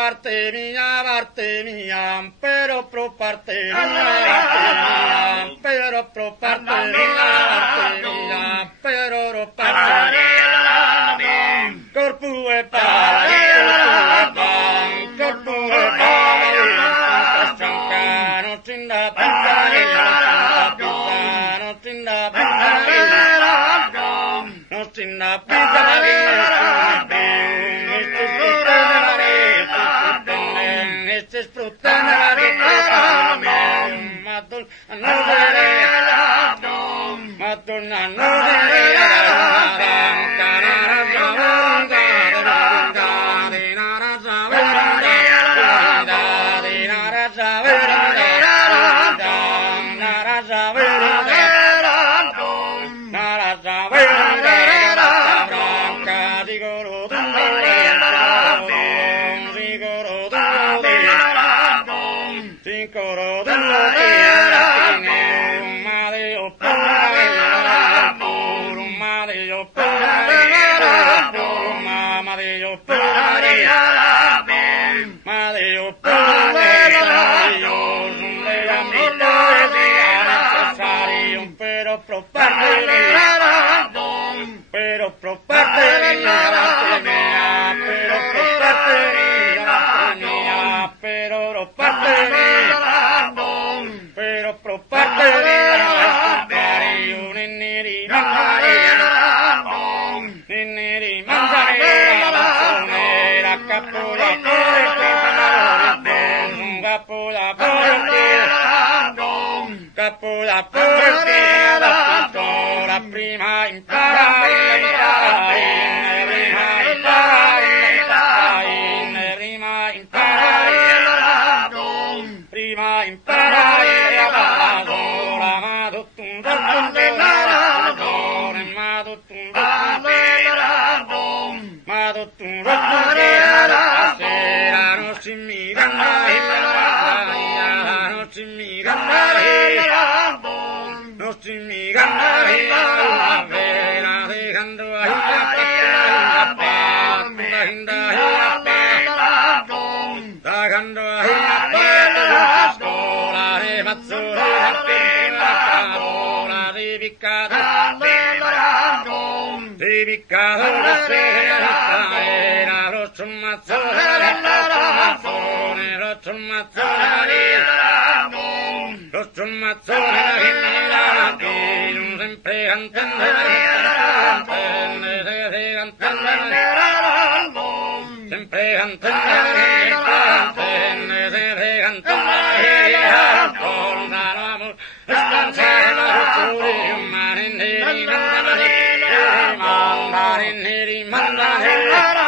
parte mía, pero pro parte mía, pero pro parte mía, pero ro parte mía, corpue para, corpue para, chancano cinda pinta, no cinda pinta, no cinda pinta, este es frutana la rica, Madonna pero pro parte mía, pero pro parte mía, pero pro parte mía, neri manzanera, capola la prima impara, prima impara, los tromazzones sempre sempre